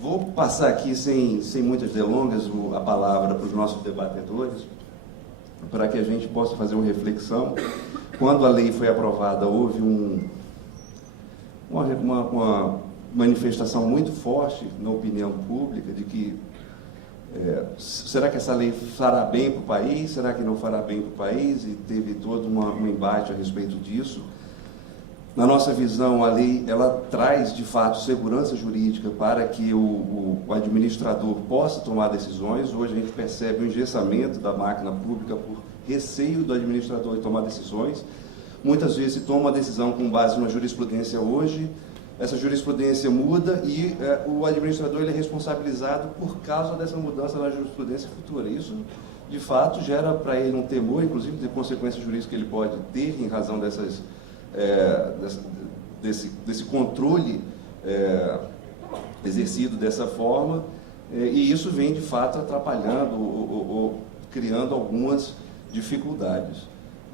Vou passar aqui, sem muitas delongas, a palavra para os nossos debatedores, para que a gente possa fazer uma reflexão. Quando a lei foi aprovada, houve uma manifestação muito forte na opinião pública de que será que essa lei fará bem para o país? Será que não fará bem para o país? E teve todo um embate a respeito disso. Na nossa visão, a lei ela traz, de fato, segurança jurídica para que o administrador possa tomar decisões. Hoje a gente percebe o engessamento da máquina pública por receio do administrador de tomar decisões. Muitas vezes se toma uma decisão com base na jurisprudência hoje, essa jurisprudência muda e o administrador ele é responsabilizado por causa dessa mudança na jurisprudência futura. Isso, de fato, gera para ele um temor, inclusive de consequências jurídicas que ele pode ter em razão desse controle exercido dessa forma, e isso vem, de fato, atrapalhando ou criando algumas dificuldades.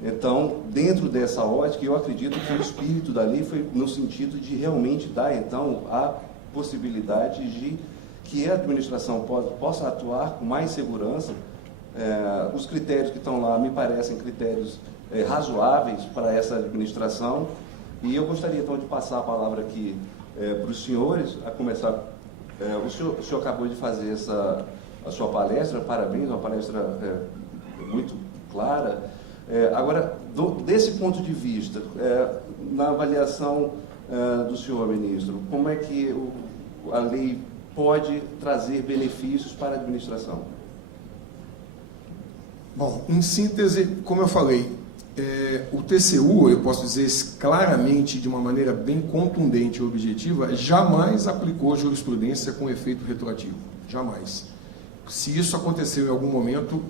Então, dentro dessa ótica, eu acredito que o espírito da lei foi no sentido de realmente dar, então, a possibilidade de que a administração possa atuar com mais segurança. Os critérios que estão lá me parecem critérios razoáveis para essa administração, e eu gostaria, então, de passar a palavra aqui para os senhores, a começar. O senhor acabou de fazer a sua palestra, parabéns, uma palestra muito clara. Agora, desse ponto de vista, na avaliação do senhor ministro, como é que a lei pode trazer benefícios para a administração? Bom, em síntese, como eu falei, o TCU, eu posso dizer claramente, de uma maneira bem contundente e objetiva, jamais aplicou jurisprudência com efeito retroativo. Jamais. Se isso aconteceu em algum momento,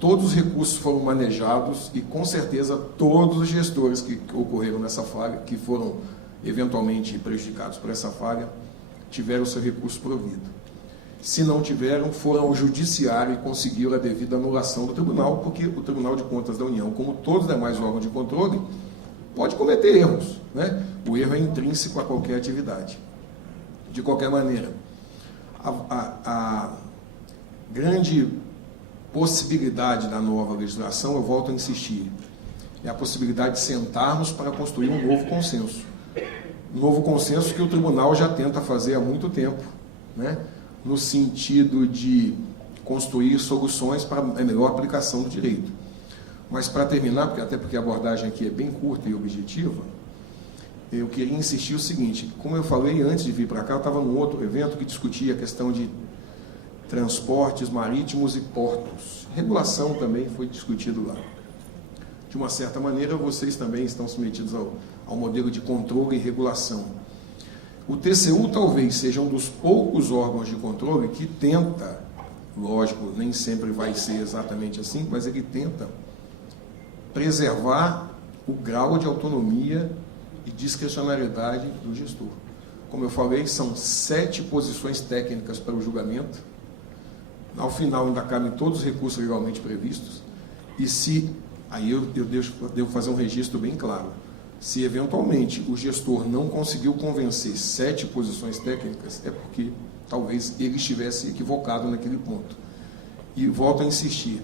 todos os recursos foram manejados e, com certeza, todos os gestores que ocorreram nessa falha, que foram eventualmente prejudicados por essa falha, tiveram seu recurso provido. Se não tiveram, foram ao judiciário e conseguiram a devida anulação do tribunal, porque o Tribunal de Contas da União, como todos os demais órgãos de controle, pode cometer erros, né? O erro é intrínseco a qualquer atividade. De qualquer maneira, a grande possibilidade da nova legislação, eu volto a insistir, é a possibilidade de sentarmos para construir um novo consenso. Um novo consenso que o tribunal já tenta fazer há muito tempo, né? No sentido de construir soluções para a melhor aplicação do direito. Mas, para terminar, até porque a abordagem aqui é bem curta e objetiva, eu queria insistir o seguinte: como eu falei antes de vir para cá, eu estava num outro evento que discutia a questão de transportes marítimos e portos. Regulação também foi discutido lá. De uma certa maneira, vocês também estão submetidos ao modelo de controle e regulação. O TCU talvez seja um dos poucos órgãos de controle que tenta, lógico, nem sempre vai ser exatamente assim, mas ele tenta preservar o grau de autonomia e discricionariedade do gestor. Como eu falei, são 7 posições técnicas para o julgamento. Ao final ainda cabem todos os recursos legalmente previstos. E se, aí eu devo fazer um registro bem claro, se eventualmente o gestor não conseguiu convencer 7 posições técnicas, é porque talvez ele estivesse equivocado naquele ponto. E volto a insistir,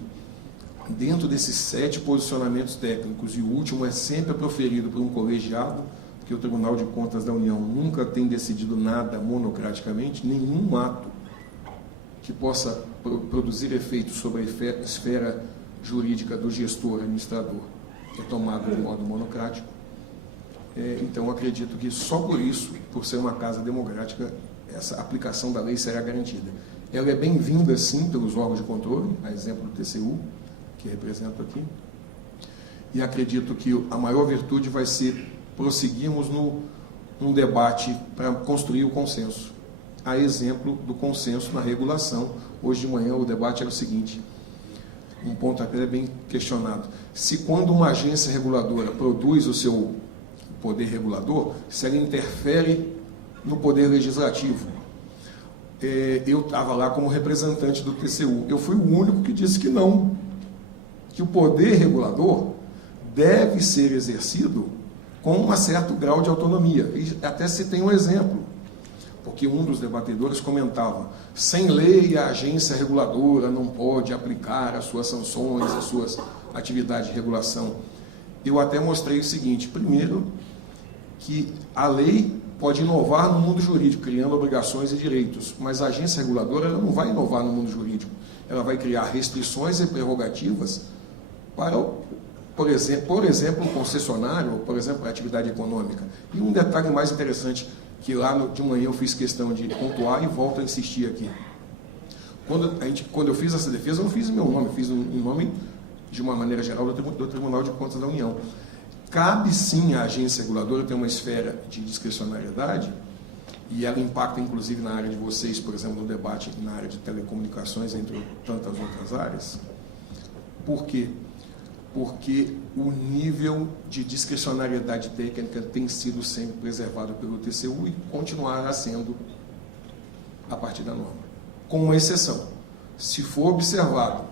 dentro desses 7 posicionamentos técnicos, e o último é sempre proferido por um colegiado, porque o Tribunal de Contas da União nunca tem decidido nada monocraticamente, nenhum ato que possa produzir efeitos sobre a esfera jurídica do gestor administrador é tomado de modo monocrático. Então, acredito que só por isso, por ser uma casa democrática, essa aplicação da lei será garantida. Ela é bem-vinda, sim, pelos órgãos de controle, a exemplo do TCU, que represento aqui, e acredito que a maior virtude vai ser prosseguirmos num debate para construir o consenso. A exemplo do consenso na regulação. Hoje de manhã o debate era o seguinte, um ponto até bem questionado: se quando uma agência reguladora produz o seu poder regulador, se ela interfere no poder legislativo. Eu estava lá como representante do TCU, eu fui o único que disse que não, que o poder regulador deve ser exercido com um certo grau de autonomia. E até citei um exemplo. porque um dos debatedores comentava: sem lei a agência reguladora não pode aplicar as suas sanções, as suas atividades de regulação. Eu até mostrei o seguinte: primeiro, que a lei pode inovar no mundo jurídico, criando obrigações e direitos, mas a agência reguladora ela não vai inovar no mundo jurídico, ela vai criar restrições e prerrogativas para, por exemplo, o concessionário, por exemplo, a atividade econômica. E um detalhe mais interessante, que lá de manhã eu fiz questão de pontuar e volto a insistir aqui. Quando eu fiz essa defesa, eu não fiz meu nome, eu fiz um nome, de uma maneira geral, do Tribunal de Contas da União. Cabe sim à agência reguladora ter uma esfera de discricionariedade, e ela impacta inclusive na área de vocês, por exemplo, no debate na área de telecomunicações, entre tantas outras áreas. Por quê? Porque o nível de discricionariedade técnica tem sido sempre preservado pelo TCU e continuará sendo a partir da norma. Com uma exceção: se for observado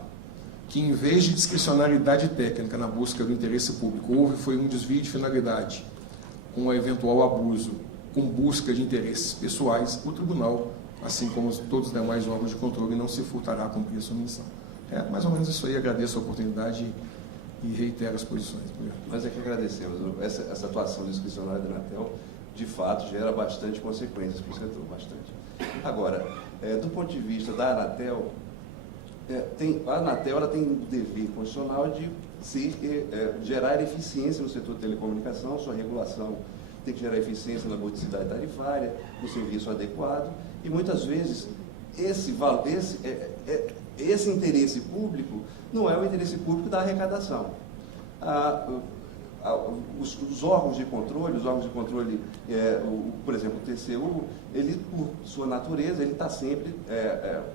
que, em vez de discricionariedade técnica na busca do interesse público, foi um desvio de finalidade, com um eventual abuso, com busca de interesses pessoais, o tribunal, assim como todos os demais órgãos de controle, não se furtará a cumprir a sua missão. É mais ou menos isso aí. Agradeço a oportunidade e reitero as posições. Nós é que agradecemos. Essa atuação discricionária da Anatel, de fato, gera bastante consequências para o setor, bastante. Agora, do ponto de vista da Anatel, a Anatel ela tem o dever constitucional de gerar eficiência no setor de telecomunicação. Sua regulação tem que gerar eficiência na modicidade tarifária, no serviço adequado, e muitas vezes esse interesse público não é o interesse público da arrecadação. Os órgãos de controle, por exemplo, o TCU, ele, por sua natureza, ele está sempre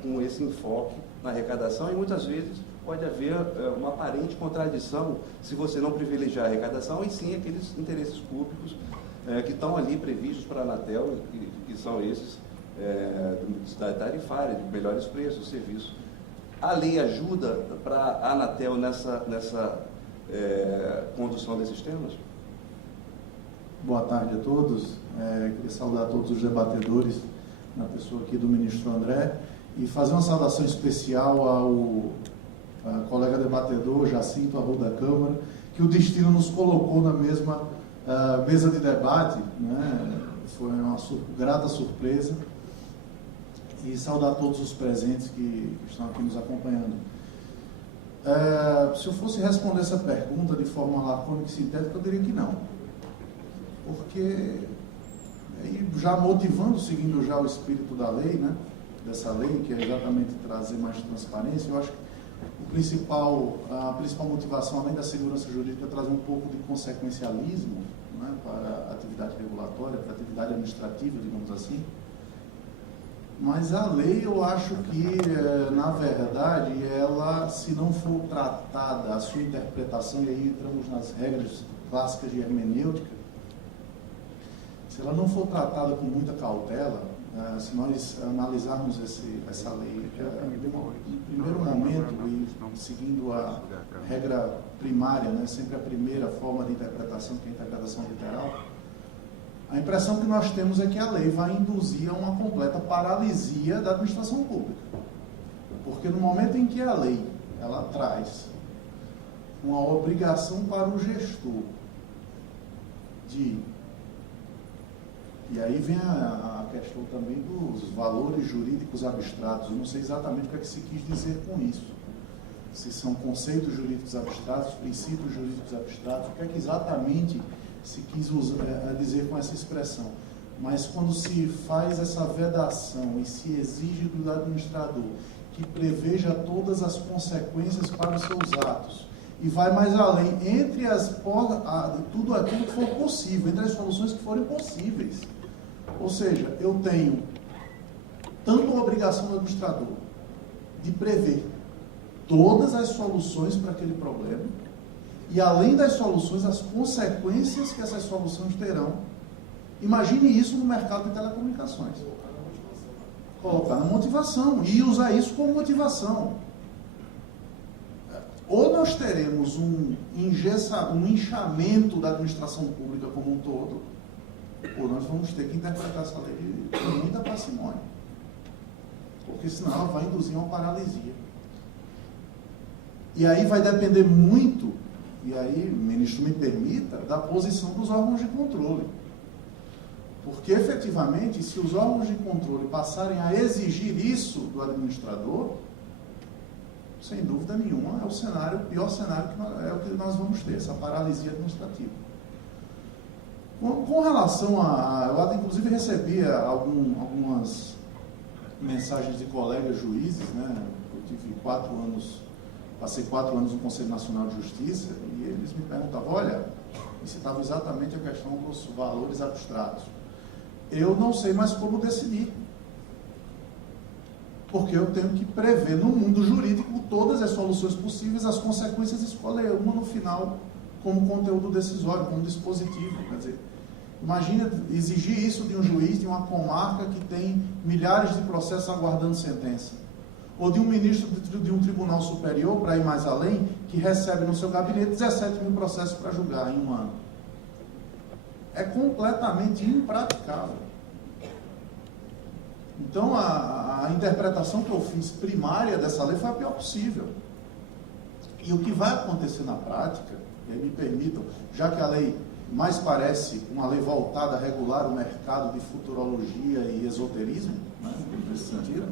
com esse enfoque na arrecadação, e muitas vezes pode haver uma aparente contradição se você não privilegiar a arrecadação e sim aqueles interesses públicos que estão ali previstos para a Anatel, que são esses da tarifária, de melhores preços, serviços. A lei ajuda para a Anatel nessa condução desses temas? Boa tarde a todos. Queria saudar todos os debatedores, na pessoa aqui do ministro André, e fazer uma saudação especial ao colega debatedor Jacinto Arruda da Câmara, que o destino nos colocou na mesma mesa de debate, né? Foi uma grata surpresa. E saudar todos os presentes que estão aqui nos acompanhando. Se eu fosse responder essa pergunta de forma lacônica e sintética, eu diria que não. Porque, já motivando, seguindo já o espírito da lei, né, dessa lei, que é exatamente trazer mais transparência, eu acho que a principal motivação, além da segurança jurídica, é trazer um pouco de consequencialismo, né, para a atividade regulatória, para a atividade administrativa, digamos assim. Mas a lei, eu acho que, na verdade, ela, se não for tratada a sua interpretação, e aí entramos nas regras clássicas de hermenêutica, se ela não for tratada com muita cautela, se nós analisarmos essa lei no primeiro momento, e seguindo a regra primária, né, sempre a primeira forma de interpretação, que é a interpretação literal, a impressão que nós temos é que a lei vai induzir a uma completa paralisia da administração pública. Porque no momento em que a lei ela traz uma obrigação para o gestor de... E aí vem a questão também dos valores jurídicos abstratos. Eu não sei exatamente o que é que se quis dizer com isso. Se são conceitos jurídicos abstratos, princípios jurídicos abstratos, o que é que exatamente se quis dizer com essa expressão. Mas quando se faz essa vedação e se exige do administrador que preveja todas as consequências para os seus atos, e vai mais além, entre tudo aquilo que for possível, entre as soluções que forem possíveis. Ou seja, eu tenho tanto a obrigação do administrador de prever todas as soluções para aquele problema, e além das soluções, as consequências que essas soluções terão. Imagine isso no mercado de telecomunicações. Colocar na motivação e usar isso como motivação. Ou nós teremos um inchamento da administração pública como um todo, nós vamos ter que interpretar essa lei com muita parcimônia, porque senão ela vai induzir uma paralisia. E aí vai depender muito, e aí, ministro, me permita, da posição dos órgãos de controle. Porque, efetivamente, se os órgãos de controle passarem a exigir isso do administrador, sem dúvida nenhuma, é o pior cenário é o que nós vamos ter, essa paralisia administrativa. Com relação eu inclusive recebia algumas mensagens de colegas juízes, né? Eu tive passei 4 anos no Conselho Nacional de Justiça, e eles me perguntavam, olha, e citavam exatamente a questão dos valores abstratos. Eu não sei mais como decidir, porque eu tenho que prever no mundo jurídico todas as soluções possíveis, as consequências, e escolher uma no final como conteúdo decisório, como dispositivo. Quer dizer, imagina exigir isso de um juiz de uma comarca que tem milhares de processos aguardando sentença, ou de um ministro de um tribunal superior, para ir mais além, que recebe no seu gabinete 17 mil processos para julgar em um ano. É completamente impraticável. Então, a interpretação que eu fiz primária dessa lei foi a pior possível. E o que vai acontecer na prática, e aí me permitam, já que a lei mais parece uma lei voltada a regular o mercado de futurologia e esoterismo, né, nesse sentido,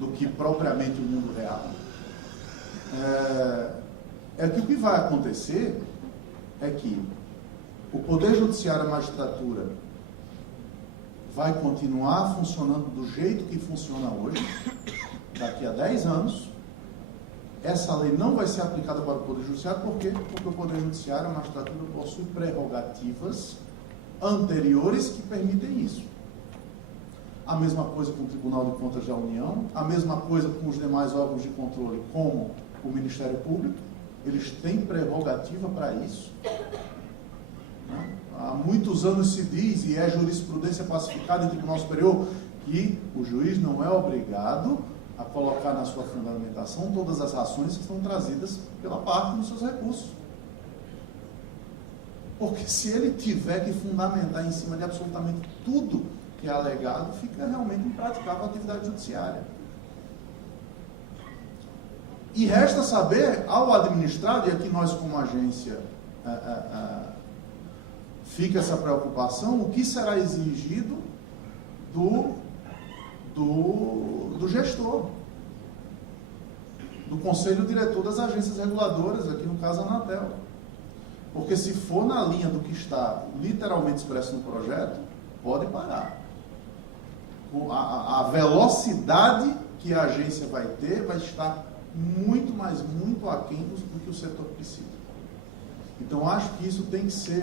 do que propriamente o mundo real, é que o que vai acontecer é que o Poder Judiciário e a magistratura vai continuar funcionando do jeito que funciona hoje, daqui a 10 anos. Essa lei não vai ser aplicada para o Poder Judiciário, por quê? Porque o Poder Judiciário e a magistratura possuem prerrogativas anteriores que permitem isso. A mesma coisa com o Tribunal de Contas da União, a mesma coisa com os demais órgãos de controle, como o Ministério Público. Eles têm prerrogativa para isso. Há muitos anos se diz, e é jurisprudência pacificada em Tribunal Superior, que o juiz não é obrigado a colocar na sua fundamentação todas as razões que estão trazidas pela parte nos seus recursos. Porque se ele tiver que fundamentar em cima de absolutamente tudo que é alegado, fica realmente impraticável a atividade judiciária. E resta saber, ao administrado, e aqui nós como agência fica essa preocupação, o que será exigido do gestor, do conselho diretor das agências reguladoras, aqui no caso a Anatel. Porque se for na linha do que está literalmente expresso no projeto, pode parar. A velocidade que a agência vai ter vai estar muito aquém do que o setor precisa. Então, acho que isso tem que ser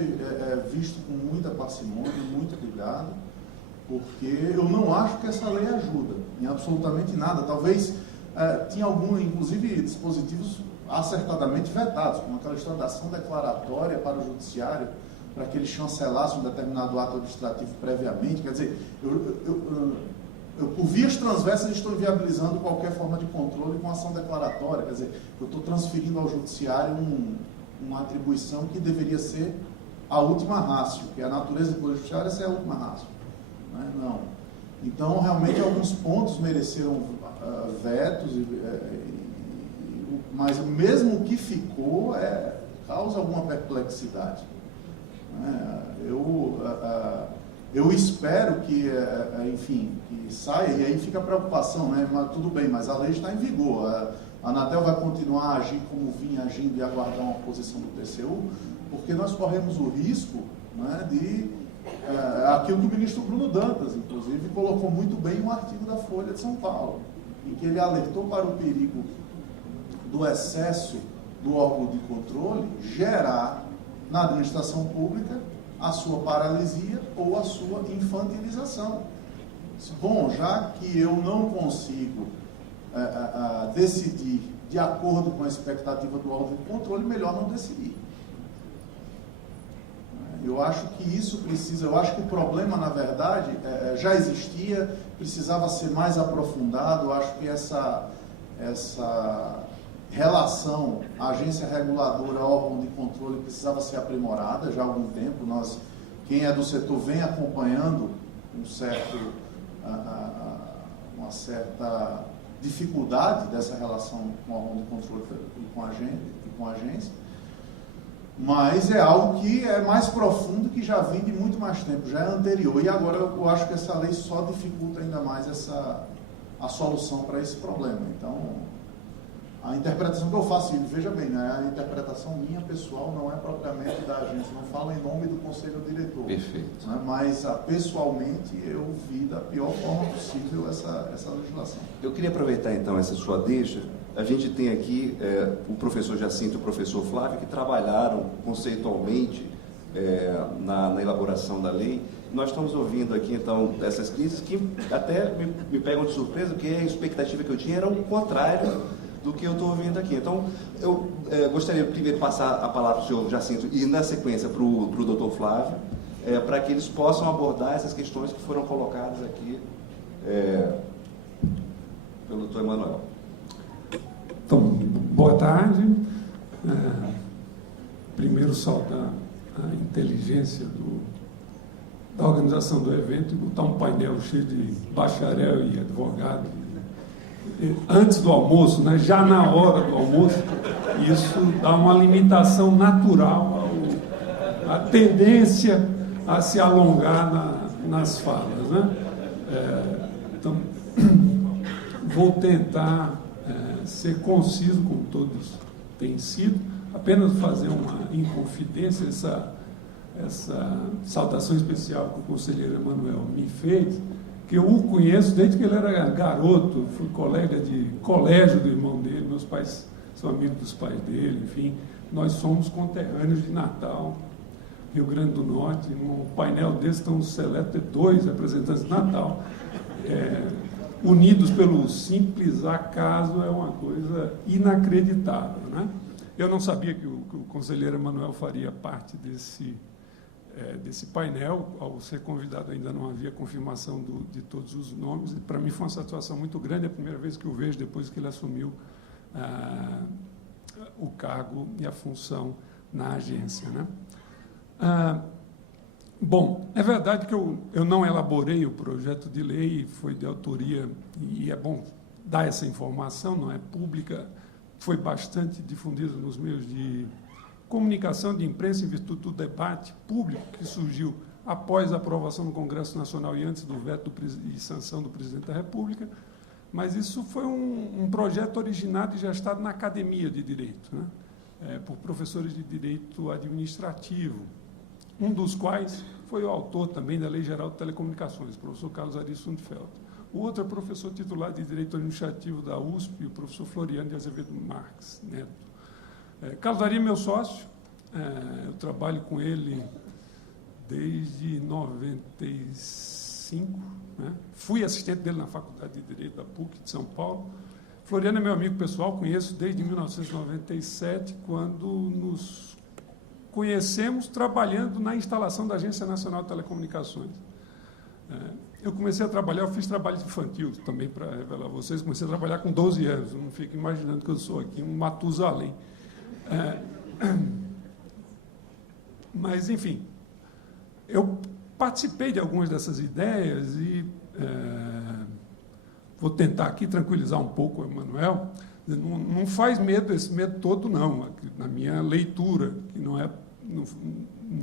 visto com muita parcimônia, muito cuidado, porque eu não acho que essa lei ajuda em absolutamente nada. Talvez tinha algum, inclusive, dispositivos acertadamente vetados, como aquela história da ação declaratória para o judiciário, para que ele chancelasse um determinado ato administrativo previamente. Quer dizer, eu por vias transversas estou inviabilizando qualquer forma de controle com ação declaratória. Quer dizer, eu estou transferindo ao judiciário uma atribuição que deveria ser a última ratio, que a natureza do Poder Judiciário é a última ratio. Não. Então, realmente, alguns pontos mereceram vetos, mas mesmo o que ficou causa alguma perplexidade. Eu espero que, enfim, que saia, e aí fica a preocupação, né? Mas tudo bem, mas a lei está em vigor. A Anatel vai continuar a agir como vinha agindo e aguardar uma posição do TCU, porque nós corremos o risco, né, de aquilo que o ministro Bruno Dantas, inclusive, colocou muito bem em um artigo da Folha de São Paulo, em que ele alertou para o perigo do excesso do órgão de controle gerar na administração pública a sua paralisia ou a sua infantilização. Bom, já que eu não consigo decidir de acordo com a expectativa do órgão de controle, melhor não decidir. Eu acho que isso precisa, eu acho que o problema, na verdade, já existia, precisava ser mais aprofundado. Eu acho que essa relação agência reguladora, órgão de controle, precisava ser aprimorada já há algum tempo. Nós quem é do setor vem acompanhando uma certa dificuldade dessa relação com o órgão de controle e com a agência, mas é algo que é mais profundo, que já vem de muito mais tempo, já é anterior, e agora eu acho que essa lei só dificulta ainda mais a solução para esse problema. Então, a interpretação que eu faço, veja bem, né, a interpretação minha pessoal não é propriamente da agência, não fala em nome do conselho diretor. Perfeito. Né, mas pessoalmente eu vi da pior forma possível essa legislação. Eu queria aproveitar então essa sua deixa. A gente tem aqui o professor Jacinto e o professor Flávio, que trabalharam conceitualmente na elaboração da lei. Nós estamos ouvindo aqui, então, essas críticas que até me pegam de surpresa, porque a expectativa que eu tinha era o contrário do que eu estou ouvindo aqui. Então, eu gostaria primeiro de passar a palavra para o senhor Jacinto e, na sequência, para o doutor Flávio, para que eles possam abordar essas questões que foram colocadas aqui pelo doutor Emanuel. Então, boa tarde. Primeiro, saudar a inteligência da organização do evento e botar um painel cheio de bacharel e advogado antes do almoço, né? Já na hora do almoço. Isso dá uma limitação natural à tendência a se alongar nas falas, né? Então, vou tentar ser conciso, como todos têm sido, apenas fazer uma inconfidência, essa saudação especial que o conselheiro Emanuel me fez, que eu o conheço desde que ele era garoto, fui colega de colégio do irmão dele, meus pais são amigos dos pais dele, enfim, nós somos conterrâneos de Natal, Rio Grande do Norte. Num painel desse estão seleto de 2 representantes de Natal, unidos pelo simples acaso, é uma coisa inacreditável, né? Eu não sabia que o conselheiro Emanuel faria parte desse painel. Ao ser convidado, ainda não havia confirmação de todos os nomes, e para mim foi uma satisfação muito grande, é a primeira vez que o vejo depois que ele assumiu o cargo e a função na agência, né? Bom, é verdade que eu não elaborei o projeto de lei, foi de autoria, e é bom dar essa informação, não é pública, foi bastante difundida nos meios de comunicação, de imprensa, em virtude do debate público que surgiu após a aprovação no Congresso Nacional e antes do veto e sanção do Presidente da República, mas isso foi um projeto originado e gestado na Academia de Direito, né? Por professores de Direito Administrativo, um dos quais foi o autor também da Lei Geral de Telecomunicações, o professor Carlos Ari Sundfeld. O outro é professor titular de Direito Administrativo da USP, o professor Floriano de Azevedo Marques Neto. Carlos Ari é meu sócio, eu trabalho com ele desde 95, né? Fui assistente dele na Faculdade de Direito da PUC de São Paulo. Floriano é meu amigo pessoal, conheço desde 1997, quando nos conhecemos trabalhando na instalação da Agência Nacional de Telecomunicações. Eu comecei a trabalhar, eu fiz trabalho infantil também, para revelar a vocês, comecei a trabalhar com 12 anos, não fico imaginando que eu sou aqui um Matusalém. Mas, enfim, eu participei de algumas dessas ideias e vou tentar aqui tranquilizar um pouco o Emanuel. Não faz medo, esse medo todo, não, na minha leitura, que não é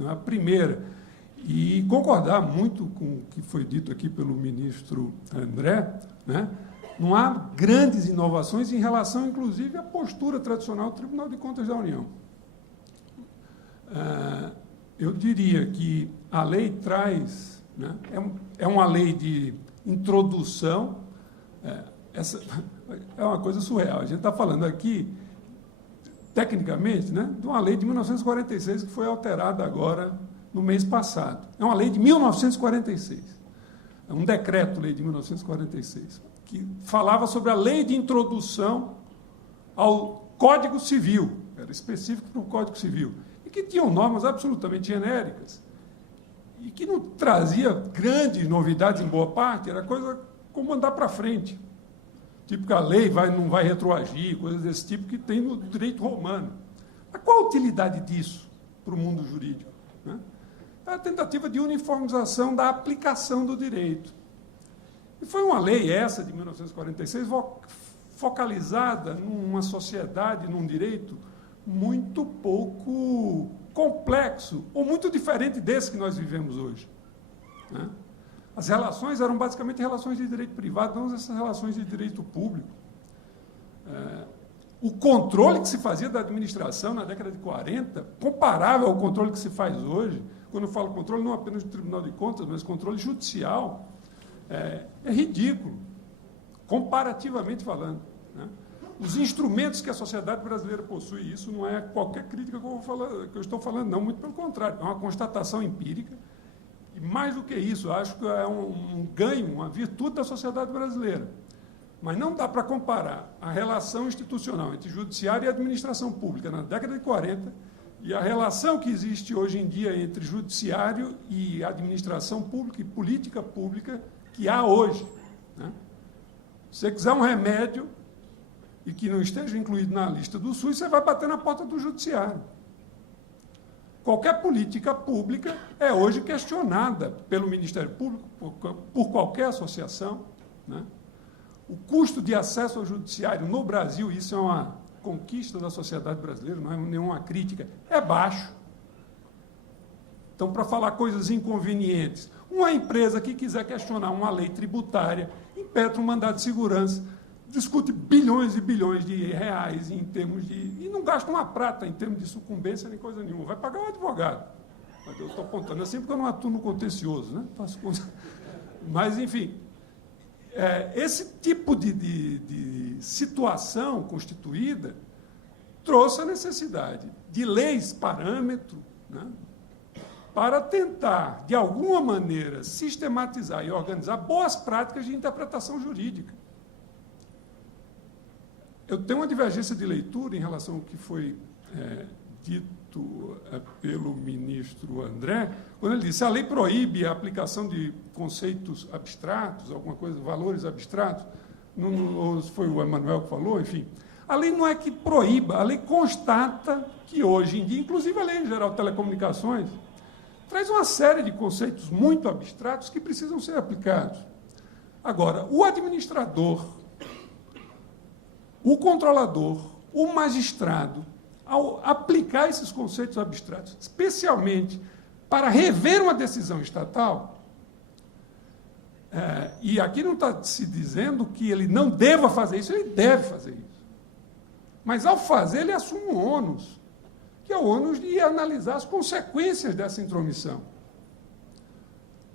a primeira. E concordar muito com o que foi dito aqui pelo ministro André, né? Não há grandes inovações em relação, inclusive, à postura tradicional do Tribunal de Contas da União. Eu diria que a lei traz, né, é uma lei de introdução, essa é uma coisa surreal. A gente está falando aqui, tecnicamente, né, de uma lei de 1946 que foi alterada agora no mês passado. É uma lei de 1946. É um decreto-lei de 1946, que falava sobre a lei de introdução ao Código Civil, era específico para o Código Civil, e que tinham normas absolutamente genéricas, e que não trazia grandes novidades em boa parte, era coisa como andar para frente. Tipo que a lei não vai retroagir, coisas desse tipo que tem no direito romano. Mas qual a utilidade disso para o mundo jurídico, né? é a tentativa de uniformização da aplicação do direito. E foi uma lei essa, de 1946, focalizada numa sociedade, num direito muito pouco complexo, ou muito diferente desse que nós vivemos hoje, né? As relações eram basicamente relações de direito privado, não essas relações de direito público. O controle que se fazia da administração na década de 40, comparável ao controle que se faz hoje, quando eu falo controle, não apenas do Tribunal de Contas, mas controle judicial, é ridículo, comparativamente falando, né? Os instrumentos que a sociedade brasileira possui, isso não é qualquer crítica que eu estou falando, não, muito pelo contrário, é uma constatação empírica, e mais do que isso, acho que é um ganho, uma virtude da sociedade brasileira. Mas não dá para comparar a relação institucional entre judiciário e administração pública na década de 40 e a relação que existe hoje em dia entre judiciário e administração pública e política pública que há hoje, né? Se você quiser um remédio e que não esteja incluído na lista do SUS, você vai bater na porta do judiciário. Qualquer política pública é hoje questionada pelo Ministério Público, por qualquer associação, né? O custo de acesso ao judiciário no Brasil, isso é uma conquista da sociedade brasileira, não é nenhuma crítica, é baixo. Então, para falar coisas inconvenientes, uma empresa que quiser questionar uma lei tributária, impetra um mandado de segurança, discute bilhões e bilhões de reais em termos de... e não gasta uma prata em termos de sucumbência nem coisa nenhuma. Vai pagar um advogado. Mas eu estou apontando assim porque eu não atuo no contencioso, né? Faço conta. Mas, enfim, esse tipo de situação constituída trouxe a necessidade de leis parâmetro, né? Para tentar, de alguma maneira, sistematizar e organizar boas práticas de interpretação jurídica. Eu tenho uma divergência de leitura em relação ao que foi dito pelo ministro André, quando ele disse que a lei proíbe a aplicação de conceitos abstratos, alguma coisa, valores abstratos, ou foi o Emanuel que falou, enfim. A lei não é que proíba, a lei constata que hoje em dia, inclusive a Lei Geral de Telecomunicações, traz uma série de conceitos muito abstratos que precisam ser aplicados. Agora, o administrador, o controlador, o magistrado, ao aplicar esses conceitos abstratos, especialmente para rever uma decisão estatal, e aqui não está se dizendo que ele não deva fazer isso, ele deve fazer isso. Mas, ao fazer, ele assume um ônus, que é o ônus de analisar as consequências dessa intromissão,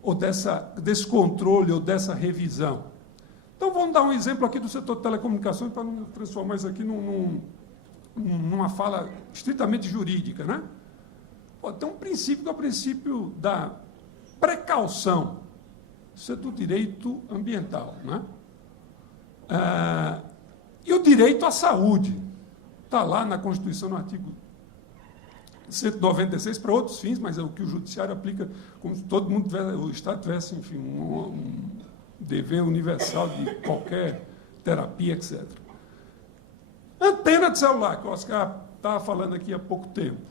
ou desse controle, ou dessa revisão. Então, vamos dar um exemplo aqui do setor de telecomunicações para não transformar isso aqui numa fala estritamente jurídica, né? Tem um princípio que é o princípio da precaução, isso é do direito ambiental, né? E o direito à saúde, está lá na Constituição, no artigo 196, para outros fins, mas é o que o judiciário aplica, como se todo mundo tivesse, o Estado tivesse, enfim, um dever universal de qualquer terapia, etc. Antena de celular, que o Oscar estava falando aqui há pouco tempo,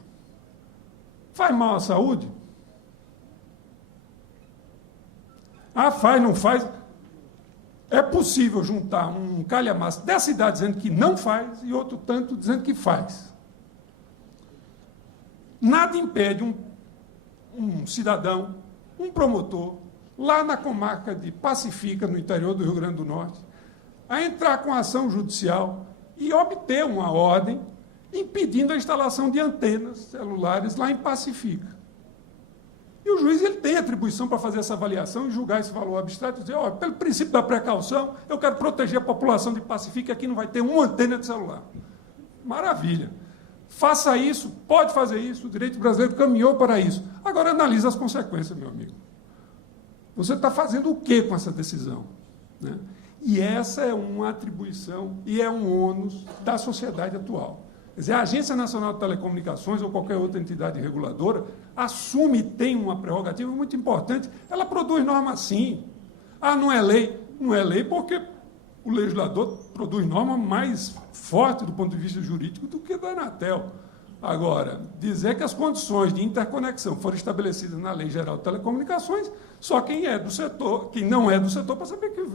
faz mal à saúde? Faz, não faz? É possível juntar um calhamaço dessa idade dizendo que não faz e outro tanto dizendo que faz. Nada impede um cidadão, um promotor, lá na comarca de Pacifica, no interior do Rio Grande do Norte, a entrar com ação judicial e obter uma ordem impedindo a instalação de antenas celulares lá em Pacifica. E o juiz ele tem atribuição para fazer essa avaliação e julgar esse valor abstrato e dizer, pelo princípio da precaução, eu quero proteger a população de Pacifica, aqui não vai ter uma antena de celular. Maravilha. Faça isso, pode fazer isso, o direito brasileiro caminhou para isso. Agora analise as consequências, meu amigo. Você está fazendo o que com essa decisão? Né? E essa é uma atribuição e é um ônus da sociedade atual. Quer dizer, a Agência Nacional de Telecomunicações ou qualquer outra entidade reguladora assume e tem uma prerrogativa muito importante. Ela produz norma sim. Não é lei? Não é lei porque o legislador produz norma mais forte do ponto de vista jurídico do que da Anatel. Agora, dizer que as condições de interconexão foram estabelecidas na Lei Geral de Telecomunicações, só quem é do setor, quem não é do setor, para saber que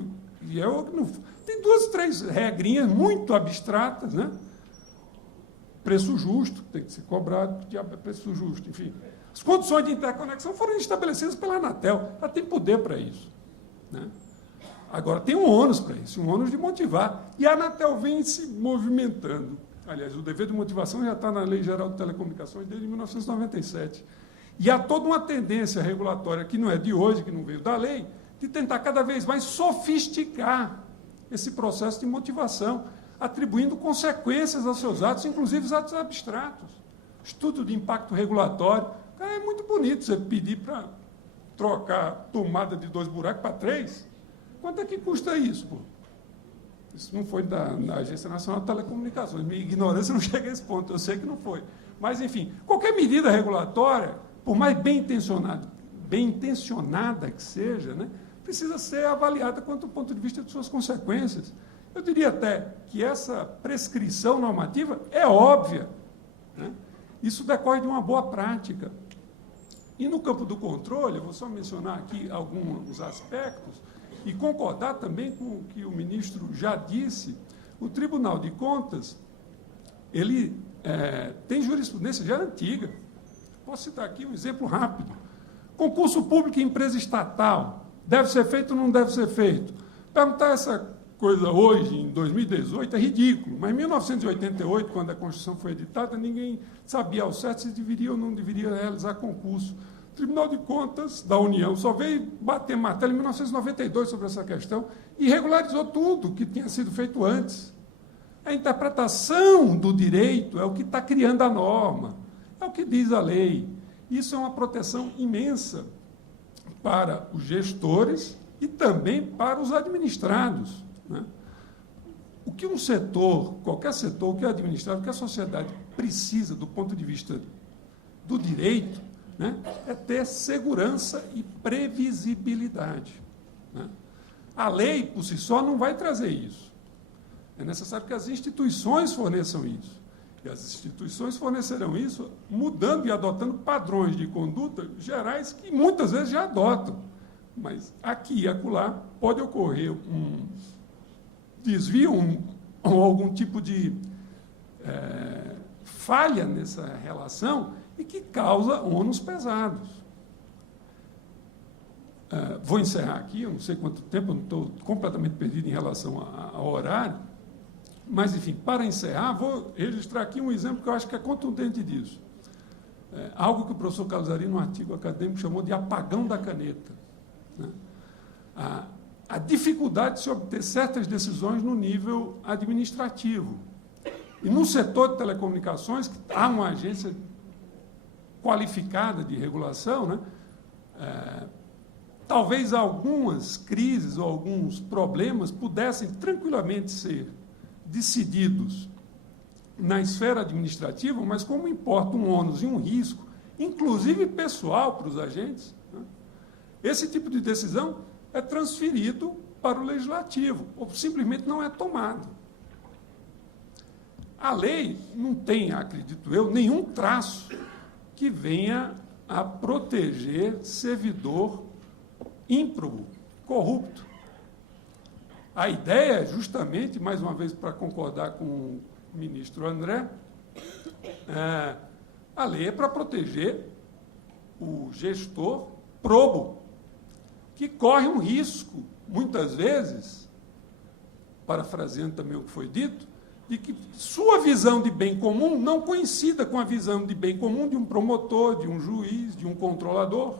tem 2, 3 regrinhas muito abstratas, né? Preço justo, tem que ser cobrado, diabo é preço justo, enfim. As condições de interconexão foram estabelecidas pela Anatel, ela tem poder para isso, né? Agora, tem um ônus para isso, um ônus de motivar, e a Anatel vem se movimentando. Aliás, o dever de motivação já está na Lei Geral de Telecomunicações desde 1997. E há toda uma tendência regulatória, que não é de hoje, que não veio da lei, de tentar cada vez mais sofisticar esse processo de motivação, atribuindo consequências aos seus atos, inclusive os atos abstratos. Estudo de impacto regulatório. É muito bonito você pedir para trocar tomada de 2 buracos para 3. Quanto é que custa isso, pô? Isso não foi da Agência Nacional de Telecomunicações. Minha ignorância não chega a esse ponto, eu sei que não foi. Mas, enfim, qualquer medida regulatória, por mais bem intencionada que seja, né, precisa ser avaliada quanto do ponto de vista de suas consequências. Eu diria até que essa prescrição normativa é óbvia, né? Isso decorre de uma boa prática. E no campo do controle, eu vou só mencionar aqui alguns aspectos, e concordar também com o que o ministro já disse. O Tribunal de Contas, ele tem jurisprudência já antiga. Posso citar aqui um exemplo rápido. Concurso público em empresa estatal, deve ser feito ou não deve ser feito? Perguntar essa coisa hoje, em 2018, é ridículo, mas em 1988, quando a Constituição foi editada, ninguém sabia ao certo se deveria ou não deveria realizar concurso. O Tribunal de Contas da União só veio bater martelo em 1992 sobre essa questão e regularizou tudo que tinha sido feito antes. A interpretação do direito é o que está criando a norma, é o que diz a lei. Isso é uma proteção imensa para os gestores e também para os administrados, né? O que um setor, qualquer setor, que é administrado, que a sociedade precisa do ponto de vista do direito, né, é ter segurança e previsibilidade, né? A lei, por si só, não vai trazer isso. É necessário que as instituições forneçam isso. E as instituições fornecerão isso mudando e adotando padrões de conduta gerais que muitas vezes já adotam. Mas aqui e acolá pode ocorrer um desvio ou algum tipo de falha nessa relação e que causa ônus pesados. Vou encerrar aqui, eu não sei quanto tempo, eu não estou completamente perdido em relação ao horário, mas, enfim, para encerrar, vou registrar aqui um exemplo que eu acho que é contundente disso. Algo que o professor Carlos Ari, no artigo acadêmico, chamou de apagão da caneta, né? A dificuldade de se obter certas decisões no nível administrativo. E no setor de telecomunicações, que há uma agência qualificada de regulação, né? Talvez algumas crises ou alguns problemas pudessem tranquilamente ser decididos na esfera administrativa, mas como importa um ônus e um risco, inclusive pessoal para os agentes, né? Esse tipo de decisão é transferido para o legislativo, ou simplesmente não é tomado. A lei não tem, acredito eu, nenhum traço que venha a proteger servidor ímprobo, corrupto. A ideia é justamente, mais uma vez, para concordar com o ministro André, a lei é para proteger o gestor probo, que corre um risco, muitas vezes, parafraseando também o que foi dito, de que sua visão de bem comum não coincida com a visão de bem comum de um promotor, de um juiz, de um controlador.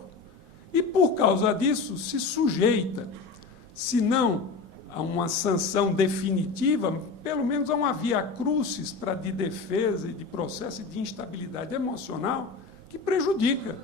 E, por causa disso, se sujeita, se não a uma sanção definitiva, pelo menos a uma via crucis para de defesa e de processo de instabilidade emocional que prejudica.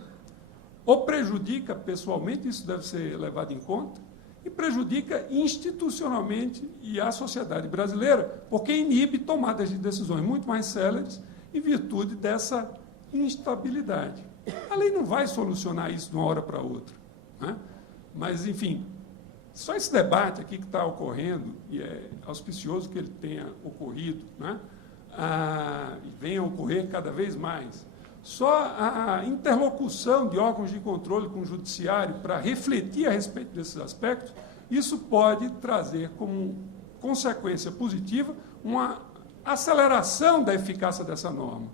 Ou prejudica pessoalmente, isso deve ser levado em conta, e prejudica institucionalmente e a sociedade brasileira, porque inibe tomadas de decisões muito mais céleres em virtude dessa instabilidade. A lei não vai solucionar isso de uma hora para outra, né? Mas, enfim, só esse debate aqui que está ocorrendo, e é auspicioso que ele tenha ocorrido, né? e vem a ocorrer cada vez mais, só a interlocução de órgãos de controle com o judiciário para refletir a respeito desses aspectos, isso pode trazer como consequência positiva uma aceleração da eficácia dessa norma,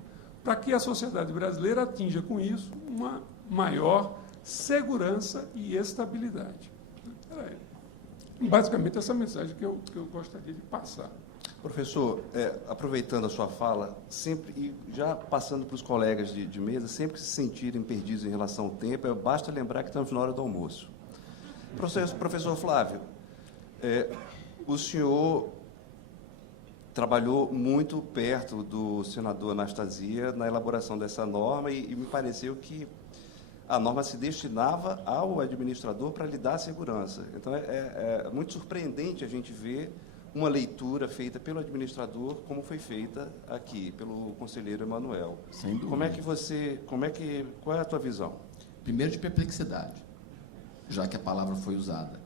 para que a sociedade brasileira atinja com isso uma maior segurança e estabilidade. Basicamente, essa mensagem que eu gostaria de passar. Professor, aproveitando a sua fala, sempre, e já passando para os colegas de mesa, sempre que se sentirem perdidos em relação ao tempo, basta lembrar que estamos na hora do almoço. Professor Flávio, o senhor trabalhou muito perto do senador Anastasia na elaboração dessa norma e me pareceu que a norma se destinava ao administrador para lhe dar segurança. Então, é muito surpreendente a gente ver uma leitura feita pelo administrador, como foi feita aqui, pelo conselheiro Emanuel. Sem dúvida. Qual é a tua visão? Primeiro, de perplexidade, já que a palavra foi usada.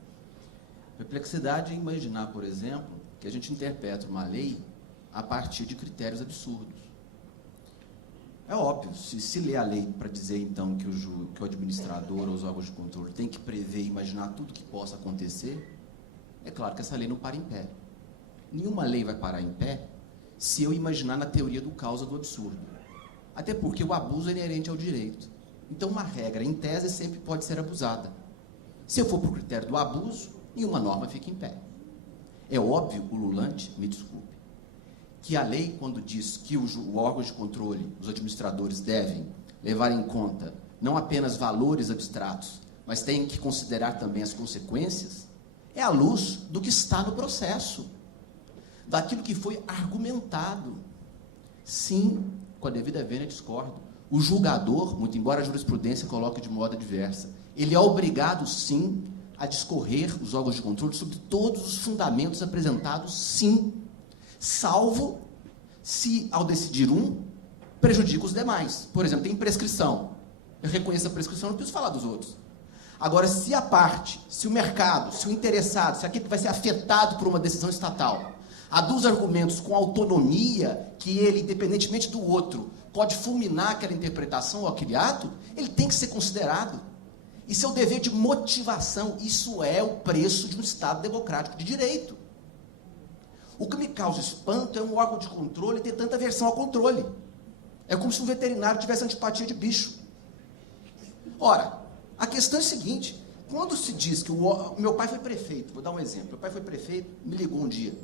Perplexidade é imaginar, por exemplo, que a gente interpreta uma lei a partir de critérios absurdos. É óbvio, se lê a lei para dizer, então, que o administrador ou os órgãos de controle tem que prever e imaginar tudo que possa acontecer, é claro que essa lei não para em pé. Nenhuma lei vai parar em pé se eu imaginar na teoria do causa do absurdo. Até porque o abuso é inerente ao direito. Então, uma regra, em tese, sempre pode ser abusada. Se eu for para o critério do abuso, nenhuma norma fica em pé. É óbvio, ululante, me desculpe, que a lei, quando diz que o órgão de controle, os administradores devem levar em conta não apenas valores abstratos, mas têm que considerar também as consequências, é à luz do que está no processo, daquilo que foi argumentado. Sim, com a devida vênia, discordo. O julgador, muito embora a jurisprudência coloque de modo adversa, ele é obrigado, sim, a discorrer os órgãos de controle sobre todos os fundamentos apresentados, sim, salvo se, ao decidir um, prejudica os demais. Por exemplo, tem prescrição. Eu reconheço a prescrição, não preciso falar dos outros. Agora, se a parte, se o mercado, se o interessado, se aquele que vai ser afetado por uma decisão estatal, aduz argumentos com autonomia, que ele, independentemente do outro, pode fulminar aquela interpretação ou aquele ato, ele tem que ser considerado. Isso é o dever de motivação, isso é o preço de um Estado democrático de direito. O que me causa espanto é um órgão de controle ter tanta aversão ao controle. É como se um veterinário tivesse antipatia de bicho. Ora, a questão é a seguinte, quando se diz que meu pai foi prefeito, vou dar um exemplo, meu pai foi prefeito, me ligou um dia,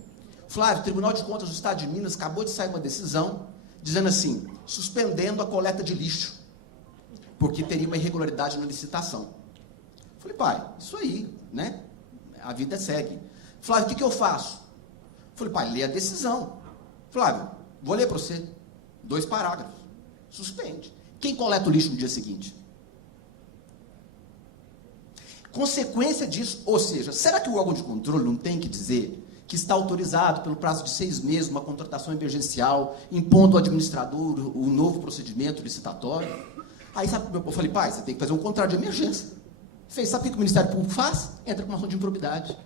Flávio, o Tribunal de Contas do Estado de Minas acabou de sair uma decisão dizendo assim, suspendendo a coleta de lixo, porque teria uma irregularidade na licitação. Falei, pai, isso aí, né? A vida segue. Flávio, o que eu faço? Falei, pai, lê a decisão. Flávio, vou ler para você. 2 parágrafos. Suspende. Quem coleta o lixo no dia seguinte? Consequência disso, ou seja, será que o órgão de controle não tem que dizer que está autorizado pelo prazo de 6 meses uma contratação emergencial, impondo ao administrador o novo procedimento licitatório? Aí, sabe, eu falei, pai, você tem que fazer um contrato de emergência. Fez, sabe o que o Ministério Público faz? Entra com uma ação de improbidade.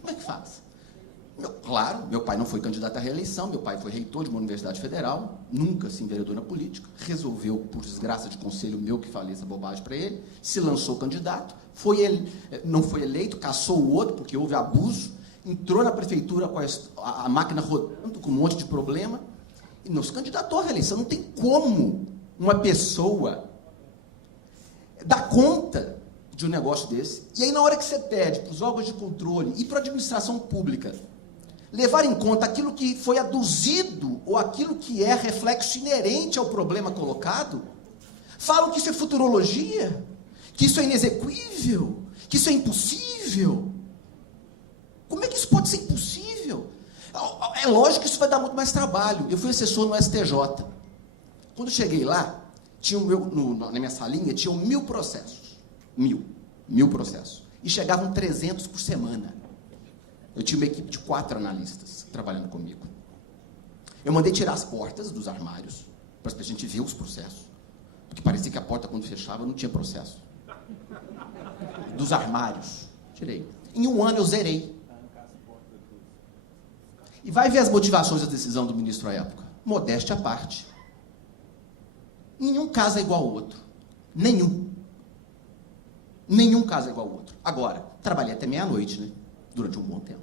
Como é que faz? Claro, meu pai não foi candidato à reeleição, meu pai foi reitor de uma universidade federal, nunca se enveredou na política, resolveu, por desgraça de conselho meu, que falei essa bobagem para ele, se lançou candidato, não foi eleito, caçou o outro, porque houve abuso, entrou na prefeitura com a máquina rodando, com um monte de problema, e não se candidatou à reeleição. Não tem como uma pessoa dar conta de um negócio desse. E aí, na hora que você pede para os órgãos de controle e para a administração pública levar em conta aquilo que foi aduzido ou aquilo que é reflexo inerente ao problema colocado, falam que isso é futurologia, que isso é inexequível, que isso é impossível. Como é que isso pode ser impossível? É lógico que isso vai dar muito mais trabalho. Eu fui assessor no STJ. Quando cheguei lá, tinha na minha salinha, tinham 1000 processos. 1000 processos. E chegavam 300 por semana. Eu tinha uma equipe de 4 analistas trabalhando comigo. Eu mandei tirar as portas dos armários, para a gente ver os processos. Porque parecia que a porta, quando fechava, não tinha processo. Dos armários. Tirei. Em 1 ano eu zerei. E vai ver as motivações da decisão do ministro à época. Modéstia à parte. Nenhum caso é igual ao outro. Nenhum. Nenhum caso é igual ao outro. Agora, trabalhei até meia-noite, né? Durante um bom tempo.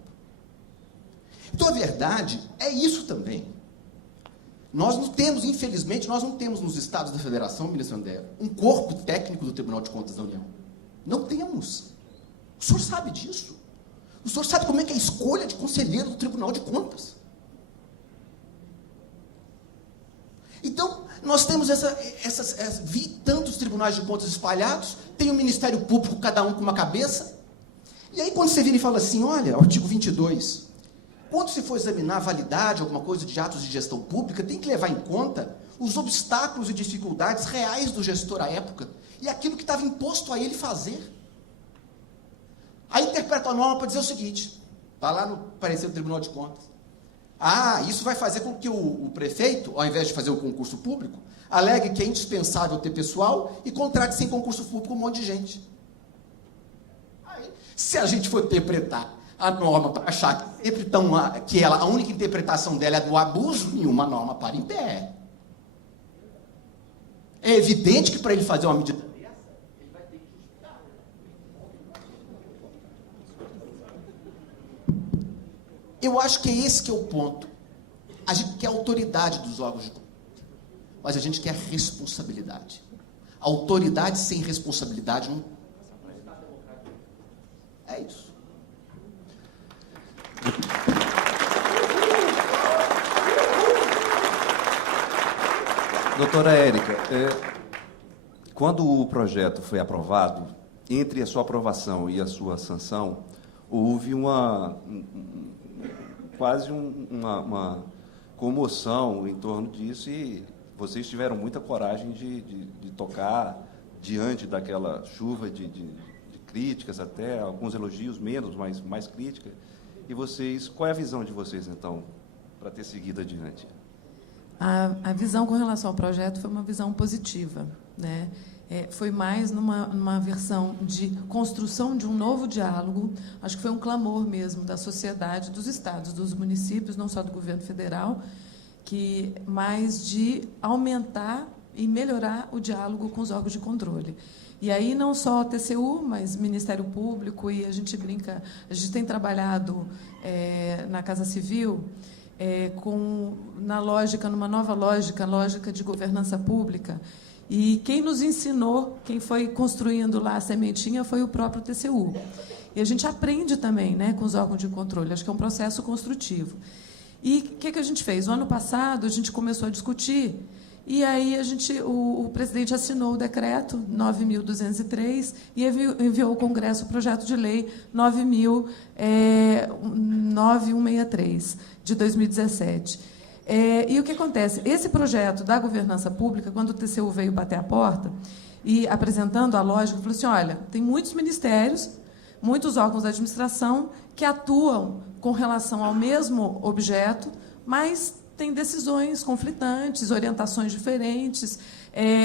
Então, a verdade é isso também. Nós não temos, infelizmente, nós não temos nos estados da federação, ministro André, um corpo técnico do Tribunal de Contas da União. Não temos. O senhor sabe disso. O senhor sabe como é que é a escolha de conselheiro do Tribunal de Contas. Então, nós temos vi tantos tribunais de contas espalhados, tem o Ministério Público, cada um com uma cabeça. E aí, quando você vira e fala assim, olha, artigo 22, quando se for examinar a validade, alguma coisa de atos de gestão pública, tem que levar em conta os obstáculos e dificuldades reais do gestor à época e aquilo que estava imposto a ele fazer. Aí interpreta a norma para dizer o seguinte, está lá no parecer do Tribunal de Contas. Ah, isso vai fazer com que o prefeito, ao invés de fazer o concurso público, alegue que é indispensável ter pessoal e contrate sem concurso público um monte de gente. Aí, se a gente for interpretar a norma para achar que sempre a única interpretação dela é do abuso, nenhuma norma para em pé. É evidente que para ele fazer uma medida dessa, ele vai ter que justificar. Eu acho que é esse que é o ponto. A gente quer a autoridade dos órgãos de controle, mas a gente quer responsabilidade. Autoridade sem responsabilidade não... É isso. Doutora Érica, quando o projeto foi aprovado, entre a sua aprovação e a sua sanção, houve quase uma comoção em torno disso e vocês tiveram muita coragem de tocar diante daquela chuva de críticas, até alguns elogios menos, mas mais críticas. E vocês, qual é a visão de vocês, então, para ter seguido adiante? A visão com relação ao projeto foi uma visão positiva, né? Foi mais numa versão de construção de um novo diálogo. Acho que foi um clamor mesmo da sociedade, dos estados, dos municípios, não só do governo federal, mais de aumentar e melhorar o diálogo com os órgãos de controle. E aí não só a TCU, mas Ministério Público, e a gente tem trabalhado na Casa Civil numa nova lógica de governança pública. E quem nos ensinou, quem foi construindo lá a sementinha foi o próprio TCU. E a gente aprende também, né, com os órgãos de controle. Acho que é um processo construtivo. E o que a gente fez? O ano passado, a gente começou a discutir, e aí o presidente assinou o decreto 9.203 e enviou ao Congresso o projeto de lei 9.163, de 2017. E o que acontece? Esse projeto da governança pública, quando o TCU veio bater a porta e apresentando a lógica, falou assim, olha, tem muitos ministérios, muitos órgãos da administração que atuam com relação ao mesmo objeto, mas tem decisões conflitantes, orientações diferentes,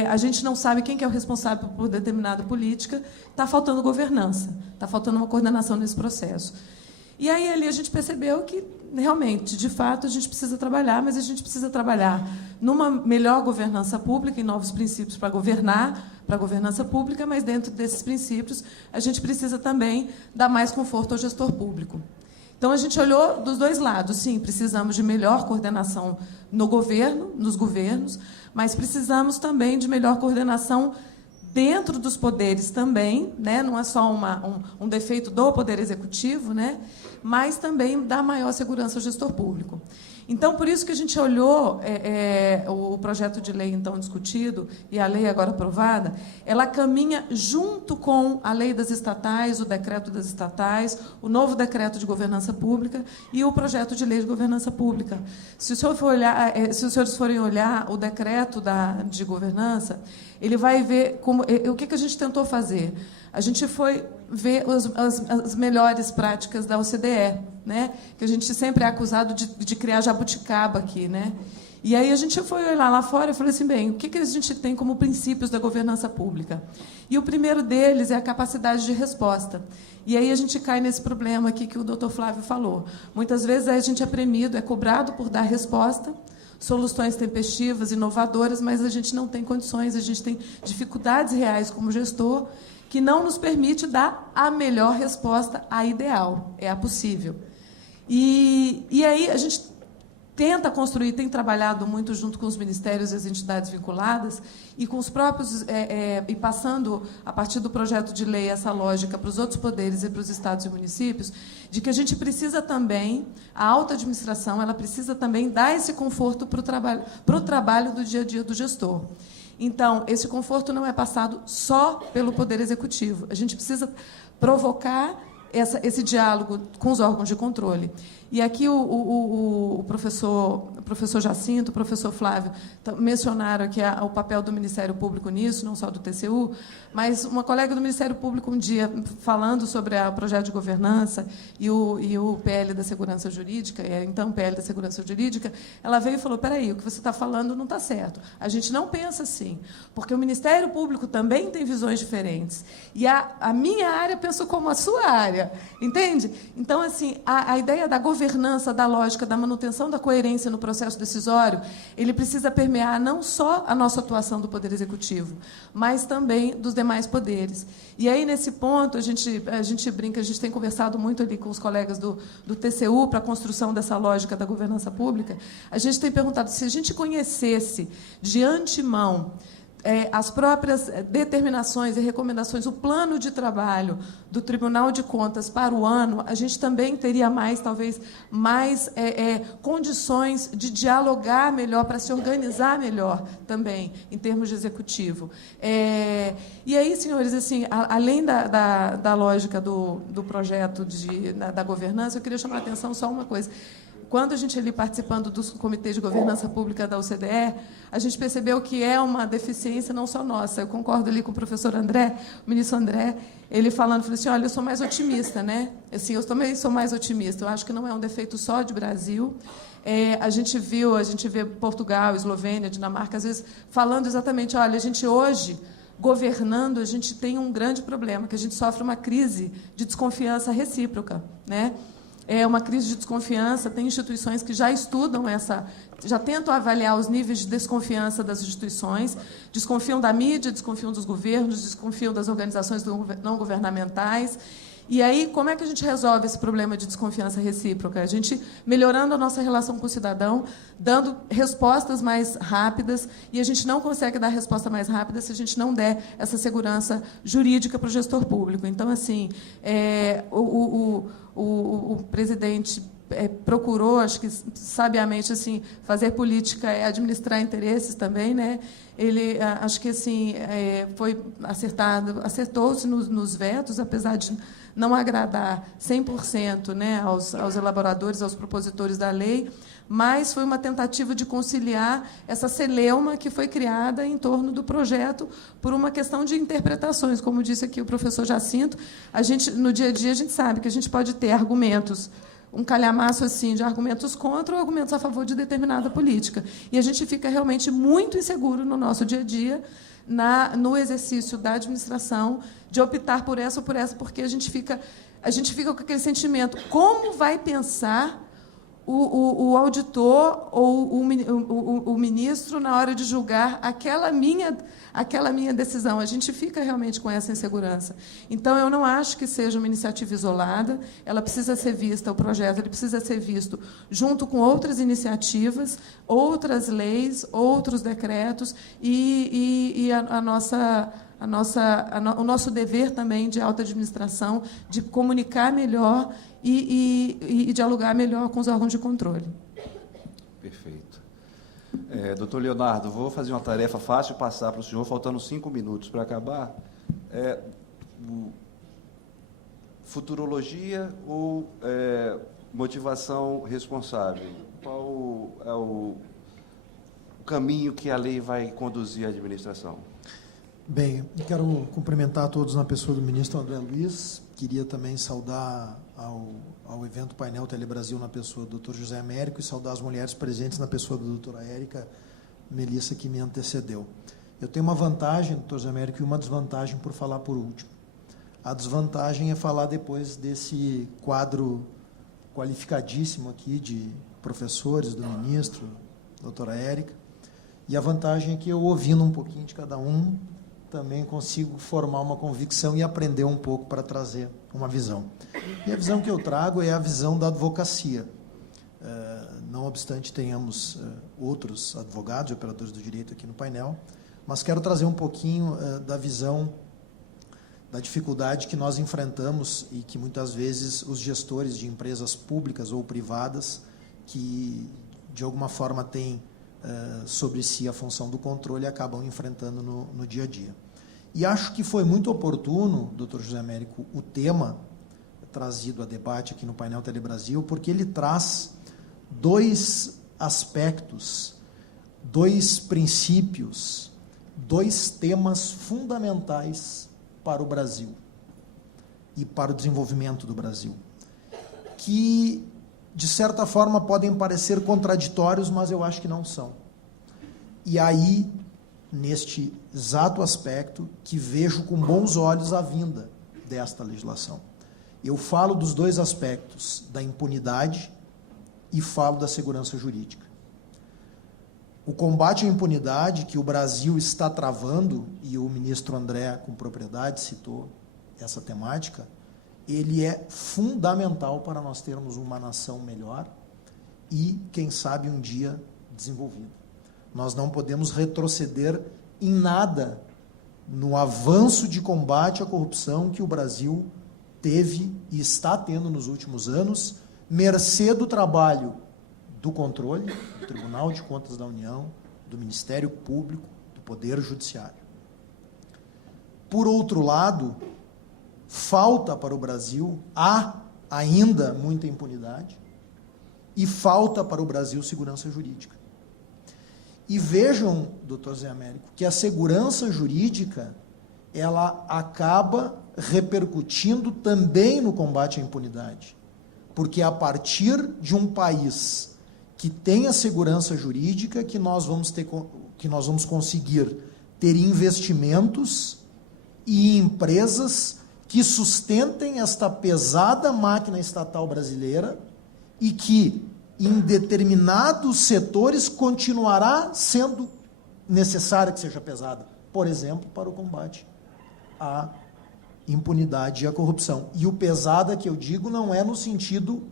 a gente não sabe quem que é o responsável por determinada política, está faltando governança, está faltando uma coordenação nesse processo. E aí ali a gente percebeu que, realmente, de fato, a gente precisa trabalhar, mas a gente precisa trabalhar numa melhor governança pública, em novos princípios para governar, para a governança pública, mas dentro desses princípios a gente precisa também dar mais conforto ao gestor público. Então, a gente olhou dos dois lados. Sim, precisamos de melhor coordenação no governo, nos governos, mas precisamos também de melhor coordenação dentro dos poderes também, né? Não é só um defeito do Poder Executivo, né? Mas também dar maior segurança ao gestor público. Então, por isso que a gente olhou o projeto de lei, então, discutido, e a lei agora aprovada, ela caminha junto com a lei das estatais, o decreto das estatais, o novo decreto de governança pública e o projeto de lei de governança pública. Se os senhores forem olhar o decreto de governança, ele vai ver o que a gente tentou fazer. A gente foi ver as melhores práticas da OCDE, né? Que a gente sempre é acusado de criar jabuticaba aqui, né? E aí a gente foi olhar lá fora e falou assim, bem, o que a gente tem como princípios da governança pública? E o primeiro deles é a capacidade de resposta. E aí a gente cai nesse problema aqui que o doutor Flávio falou. Muitas vezes a gente é premido, é cobrado por dar resposta, soluções tempestivas, inovadoras, mas a gente não tem condições, a gente tem dificuldades reais como gestor que não nos permite dar a melhor resposta, a ideal, é a possível. E aí a gente tenta construir, tem trabalhado muito junto com os ministérios e as entidades vinculadas e com os próprios, e passando, a partir do projeto de lei, essa lógica para os outros poderes e para os estados e municípios, de que a gente precisa também, a alta administração, ela precisa também dar esse conforto para o trabalho do dia a dia do gestor. Então, esse conforto não é passado só pelo Poder Executivo. A gente precisa provocar esse diálogo com os órgãos de controle. E aqui o professor Jacinto, o professor Flávio mencionaram aqui o papel do Ministério Público nisso, não só do TCU, mas uma colega do Ministério Público um dia, falando sobre o projeto de governança e o PL da Segurança Jurídica, então PL da Segurança Jurídica, ela veio e falou, peraí, o que você está falando não está certo. A gente não pensa assim, porque o Ministério Público também tem visões diferentes. E a minha área pensa como a sua área, entende? Então, assim, a ideia da governança, da lógica, da manutenção da coerência no processo decisório, ele precisa permear não só a nossa atuação do Poder Executivo, mas também dos demais poderes. E aí, nesse ponto, a gente brinca, a gente tem conversado muito ali com os colegas do TCU para a construção dessa lógica da governança pública, a gente tem perguntado se a gente conhecesse de antemão as próprias determinações e recomendações, o plano de trabalho do Tribunal de Contas para o ano, a gente também teria talvez mais condições de dialogar melhor, para se organizar melhor também, em termos de executivo. E aí, senhores, assim, além da lógica do projeto da governança, eu queria chamar a atenção só uma coisa. Quando a gente ali participando dos comitês de governança pública da OCDE, a gente percebeu que é uma deficiência não só nossa. Eu concordo ali com o professor André, o ministro André, ele falou assim, olha, eu sou mais otimista, né? Assim, eu também sou mais otimista. Eu acho que não é um defeito só de Brasil. A gente vê Portugal, Eslovênia, Dinamarca, às vezes, falando exatamente, olha, a gente hoje, governando, a gente tem um grande problema, que a gente sofre uma crise de desconfiança recíproca, né? É uma crise de desconfiança, tem instituições que já estudam já tentam avaliar os níveis de desconfiança das instituições, desconfiam da mídia, desconfiam dos governos, desconfiam das organizações não governamentais. E aí, como é que a gente resolve esse problema de desconfiança recíproca? A gente melhorando a nossa relação com o cidadão, dando respostas mais rápidas, e a gente não consegue dar resposta mais rápida se a gente não der essa segurança jurídica para o gestor público. Então, assim, o presidente procurou, acho que sabiamente, assim, fazer política é administrar interesses também, né? Ele, acho que assim, foi acertou-se nos vetos, apesar de não agradar 100%, né, aos elaboradores, aos propositores da lei, mas foi uma tentativa de conciliar essa celeuma que foi criada em torno do projeto por uma questão de interpretações. Como disse aqui o professor Jacinto, no dia a dia, a gente sabe que a gente pode ter argumentos, um calhamaço assim de argumentos contra ou argumentos a favor de determinada política. E a gente fica realmente muito inseguro no nosso dia a dia, no exercício da administração, de optar por essa ou por essa, porque a gente fica com aquele sentimento, como vai pensar o auditor ou o ministro na hora de julgar aquela minha decisão? A gente fica realmente com essa insegurança. Então, eu não acho que seja uma iniciativa isolada, ela precisa ser vista, o projeto ele precisa ser visto junto com outras iniciativas, outras leis, outros decretos e o nosso dever também de alta administração, de comunicar melhor e dialogar melhor com os órgãos de controle. Perfeito. Doutor Leonardo, vou fazer uma tarefa fácil e passar para o senhor, faltando 5 minutos para acabar. Futurologia ou motivação responsável? Qual é o caminho que a lei vai conduzir a administração? Bem, eu quero cumprimentar a todos na pessoa do ministro André Luiz queria também saudar ao evento Painel Telebrasil na pessoa do Dr. José Américo e saudar as mulheres presentes na pessoa da doutora Érica Melissa, que me antecedeu. Eu tenho uma vantagem, doutor José Américo, e uma desvantagem por falar por último. A desvantagem é falar depois desse quadro qualificadíssimo aqui de professores, do ministro, doutora Érica, e a vantagem é que eu, ouvindo um pouquinho de cada um, também consigo formar uma convicção e aprender um pouco para trazer uma visão. E a visão que eu trago é a visão da advocacia. Não obstante tenhamos outros advogados e operadores do direito aqui no painel, mas quero trazer um pouquinho da visão da dificuldade que nós enfrentamos e que muitas vezes os gestores de empresas públicas ou privadas que de alguma forma têm sobre si a função do controle acabam enfrentando no dia a dia. E acho que foi muito oportuno, doutor José Américo, o tema trazido a debate aqui no painel Telebrasil, porque ele traz dois aspectos, dois princípios, dois temas fundamentais para o Brasil e para o desenvolvimento do Brasil, que, de certa forma, podem parecer contraditórios, mas eu acho que não são. E aí, neste exato aspecto, que vejo com bons olhos a vinda desta legislação. Eu falo dos dois aspectos, da impunidade e falo da segurança jurídica. O combate à impunidade que o Brasil está travando, e o ministro André, com propriedade, citou essa temática, ele é fundamental para nós termos uma nação melhor e, quem sabe, um dia desenvolvida. Nós não podemos retroceder em nada no avanço de combate à corrupção que o Brasil teve e está tendo nos últimos anos, mercê do trabalho do controle, do Tribunal de Contas da União, do Ministério Público, do Poder Judiciário. Por outro lado, falta para o Brasil, há ainda muita impunidade, e falta para o Brasil segurança jurídica. E vejam, doutor Zé Américo, que a segurança jurídica, ela acaba repercutindo também no combate à impunidade, porque é a partir de um país que tem a segurança jurídica que nós vamos conseguir ter investimentos e empresas que sustentem esta pesada máquina estatal brasileira e que, em determinados setores, continuará sendo necessária que seja pesada. Por exemplo, para o combate à impunidade e à corrupção. E o pesada que eu digo não é no sentido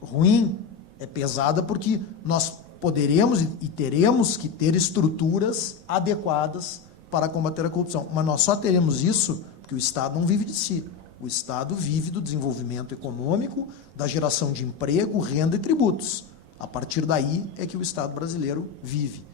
ruim, é pesada porque nós poderemos e teremos que ter estruturas adequadas para combater a corrupção. Mas nós só teremos isso porque o Estado não vive de si. O Estado vive do desenvolvimento econômico, da geração de emprego, renda e tributos. A partir daí é que o Estado brasileiro vive.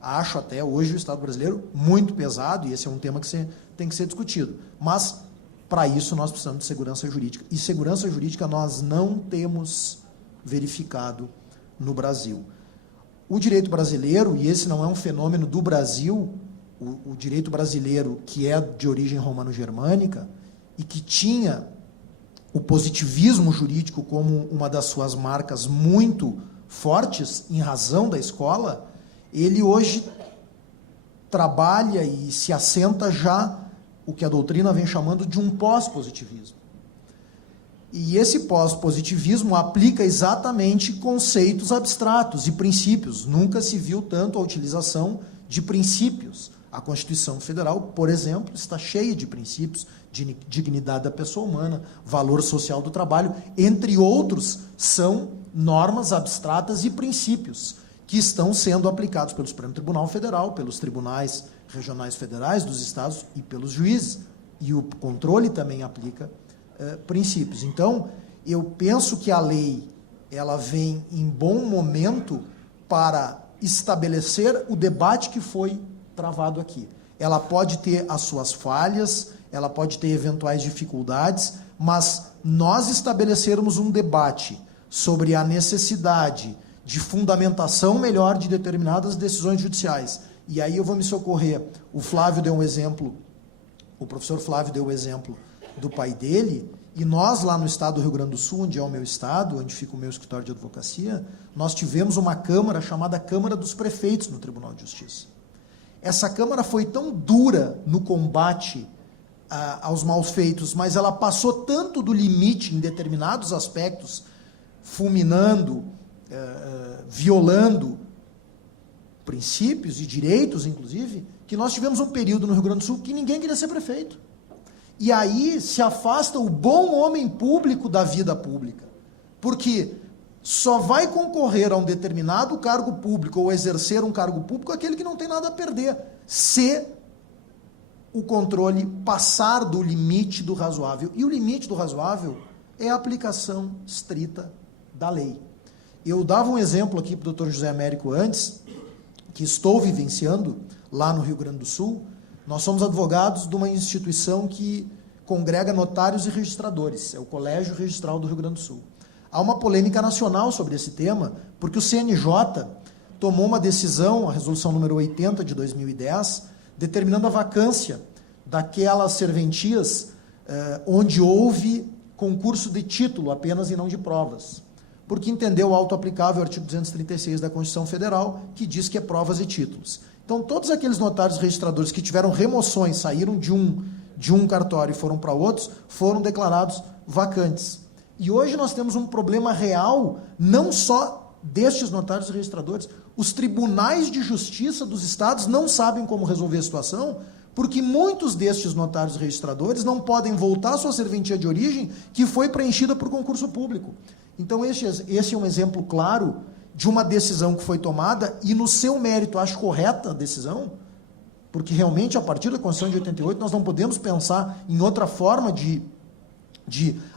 Acho até hoje o Estado brasileiro muito pesado, e esse é um tema que tem que ser discutido. Mas, para isso, nós precisamos de segurança jurídica. E segurança jurídica nós não temos verificado no Brasil. O direito brasileiro, e esse não é um fenômeno do Brasil, o direito brasileiro, que é de origem romano-germânica, e que tinha o positivismo jurídico como uma das suas marcas muito fortes, em razão da escola, ele hoje trabalha e se assenta já o que a doutrina vem chamando de um pós-positivismo. E esse pós-positivismo aplica exatamente conceitos abstratos e princípios. Nunca se viu tanto a utilização de princípios. A Constituição Federal, por exemplo, está cheia de princípios de dignidade da pessoa humana, valor social do trabalho, entre outros, são normas abstratas e princípios que estão sendo aplicados pelo Supremo Tribunal Federal, pelos tribunais regionais federais dos estados e pelos juízes. E o controle também aplica princípios. Então, eu penso que a lei ela vem em bom momento para estabelecer o debate que foi travado aqui. Ela pode ter as suas falhas, ela pode ter eventuais dificuldades, mas nós estabelecermos um debate sobre a necessidade de fundamentação melhor de determinadas decisões judiciais. E aí eu vou me socorrer. O Flávio deu um exemplo, o professor Flávio deu o exemplo do pai dele, e nós lá no estado do Rio Grande do Sul, onde é o meu estado, onde fica o meu escritório de advocacia, nós tivemos uma Câmara chamada Câmara dos Prefeitos no Tribunal de Justiça. Essa Câmara foi tão dura no combate aos maus feitos, mas ela passou tanto do limite em determinados aspectos, fulminando, violando princípios e direitos, inclusive, que nós tivemos um período no Rio Grande do Sul que ninguém queria ser prefeito. E aí se afasta o bom homem público da vida pública, porque só vai concorrer a um determinado cargo público ou exercer um cargo público aquele que não tem nada a perder, se o controle passar do limite do razoável. E o limite do razoável é a aplicação estrita da lei. Eu dava um exemplo aqui para o Dr. José Américo antes, que estou vivenciando lá no Rio Grande do Sul. Nós somos advogados de uma instituição que congrega notários e registradores, é o Colégio Registral do Rio Grande do Sul. Há uma polêmica nacional sobre esse tema, porque o CNJ tomou uma decisão, a resolução número 80 de 2010, determinando a vacância daquelas serventias onde houve concurso de título apenas e não de provas, porque entendeu o auto-aplicável o artigo 236 da Constituição Federal, que diz que é provas e títulos. Então, todos aqueles notários registradores que tiveram remoções, saíram de um cartório e foram para outros, foram declarados vacantes. E hoje nós temos um problema real, não só destes notários registradores, os tribunais de justiça dos estados não sabem como resolver a situação, porque muitos destes notários registradores não podem voltar à sua serventia de origem, que foi preenchida por concurso público. Então, esse é um exemplo claro de uma decisão que foi tomada, e no seu mérito, acho correta a decisão, porque realmente, a partir da Constituição de 88, nós não podemos pensar em outra forma de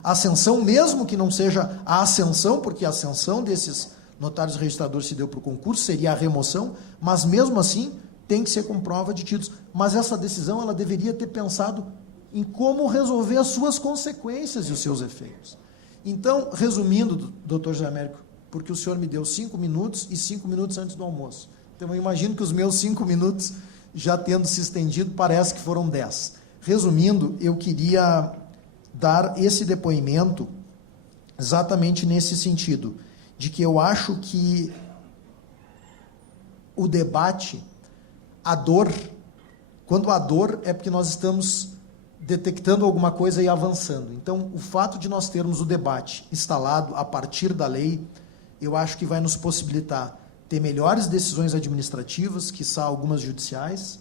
ascensão, mesmo que não seja a ascensão, porque a ascensão desses notários registradores se deu por concurso, seria a remoção, mas mesmo assim tem que ser com prova de títulos. Mas essa decisão ela deveria ter pensado em como resolver as suas consequências e os seus efeitos. Então, resumindo, doutor José Américo, porque o senhor me deu 5 minutos e 5 minutos antes do almoço. Então, eu imagino que os meus 5 minutos, já tendo se estendido, parece que foram 10. Resumindo, eu queria dar esse depoimento exatamente nesse sentido, de que eu acho que o debate, a dor, quando há dor é porque nós estamos detectando alguma coisa e avançando. Então, o fato de nós termos o debate instalado a partir da lei, eu acho que vai nos possibilitar ter melhores decisões administrativas, quiçá algumas judiciais,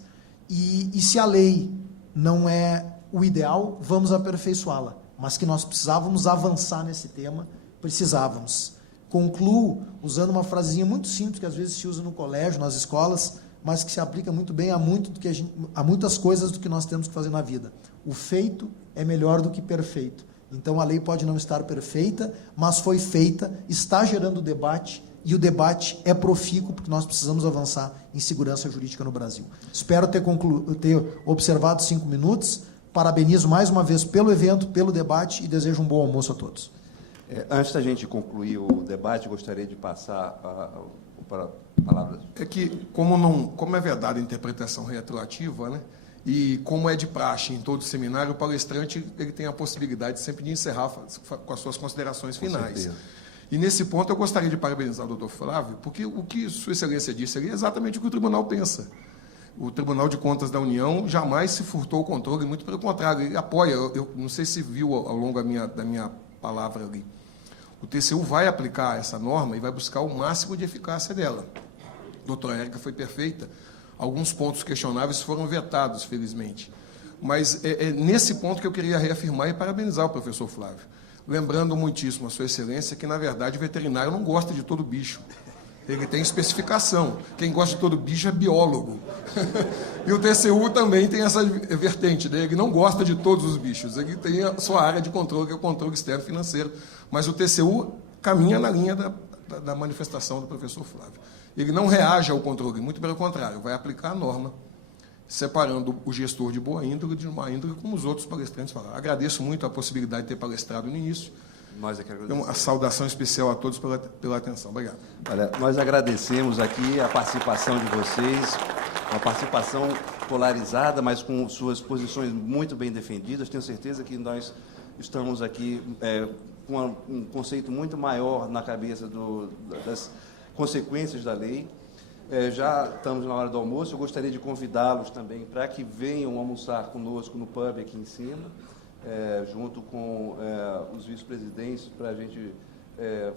e se a lei não é o ideal, vamos aperfeiçoá-la. Mas que nós precisávamos avançar nesse tema, precisávamos. Concluo usando uma frasezinha muito simples, que às vezes se usa no colégio, nas escolas, mas que se aplica muito bem a muitas coisas do que nós temos que fazer na vida. O feito é melhor do que perfeito. Então, a lei pode não estar perfeita, mas foi feita, está gerando debate, e o debate é profícuo, porque nós precisamos avançar em segurança jurídica no Brasil. Espero ter observado 5 minutos. Parabenizo mais uma vez pelo evento, pelo debate, e desejo um bom almoço a todos. Antes da gente concluir o debate, gostaria de passar para a palavra. É que, como é verdade a interpretação retroativa, né? E como é de praxe em todo seminário, o palestrante ele tem a possibilidade sempre de encerrar com as suas considerações finais. E nesse ponto eu gostaria de parabenizar o doutor Flávio, porque o que Sua Excelência disse ali é exatamente o que o tribunal pensa. O Tribunal de Contas da União jamais se furtou o controle, muito pelo contrário, ele apoia. Eu não sei se viu ao longo da minha palavra ali. O TCU vai aplicar essa norma e vai buscar o máximo de eficácia dela. A doutora Érica foi perfeita. Alguns pontos questionáveis foram vetados, felizmente. Mas é nesse ponto que eu queria reafirmar e parabenizar o professor Flávio. Lembrando muitíssimo a Sua Excelência que, na verdade, o veterinário não gosta de todo bicho. Ele tem especificação. Quem gosta de todo bicho é biólogo. E o TCU também tem essa vertente, né? Ele não gosta de todos os bichos. Ele tem a sua área de controle, que é o controle externo financeiro. Mas o TCU caminha na linha da manifestação do professor Flávio. Ele não reage ao controle, muito pelo contrário, vai aplicar a norma, separando o gestor de boa índole de uma índole, como os outros palestrantes falaram. Agradeço muito a possibilidade de ter palestrado no início. Nós é que agradecemos. Uma saudação especial a todos pela atenção. Obrigado. Olha, nós agradecemos aqui a participação de vocês. uma participação polarizada, mas com suas posições muito bem defendidas. Tenho certeza que nós estamos aqui com um conceito muito maior na cabeça das consequências da lei. Já estamos na hora do almoço, eu gostaria de convidá-los também para que venham almoçar conosco no pub aqui em cima, junto com os vice-presidentes, para a gente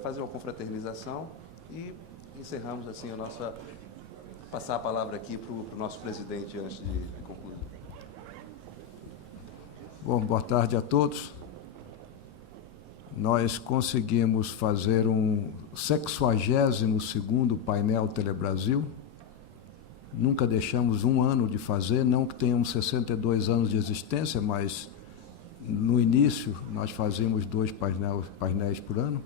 fazer uma confraternização, e encerramos assim a nossa... Passar a palavra aqui para o nosso presidente antes de concluir. Bom, boa tarde a todos. Nós conseguimos fazer um 62º painel Telebrasil. Nunca deixamos um ano de fazer, não que tenhamos 62 anos de existência, mas no início nós fazíamos 2 painéis por ano.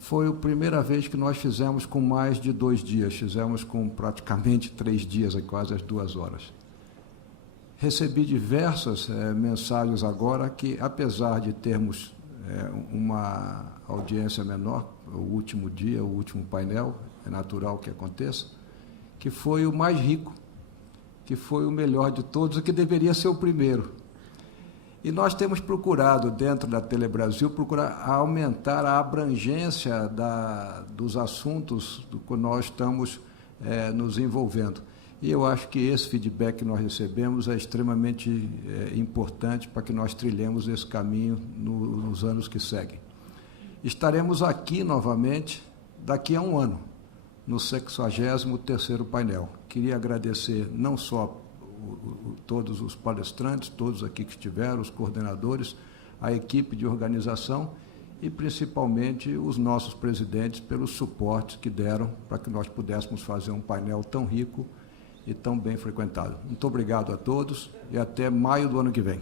Foi a primeira vez que nós fizemos com mais de 2 dias, fizemos com praticamente 3 dias, quase as 2 horas. Recebi diversas mensagens agora que, apesar de termos uma audiência menor, o último dia, o último painel, é natural que aconteça, que foi o mais rico, que foi o melhor de todos e que deveria ser o primeiro. E nós temos procurado, dentro da Telebrasil, procurar aumentar a abrangência dos assuntos do que nós estamos nos envolvendo. E eu acho que esse feedback que nós recebemos é extremamente importante para que nós trilhemos esse caminho nos anos que seguem. Estaremos aqui novamente daqui a um ano, no 63º painel. Queria agradecer não só todos os palestrantes, todos aqui que estiveram, os coordenadores, a equipe de organização e, principalmente, os nossos presidentes pelos suportes que deram para que nós pudéssemos fazer um painel tão rico e tão bem frequentado. Muito obrigado a todos e até maio do ano que vem.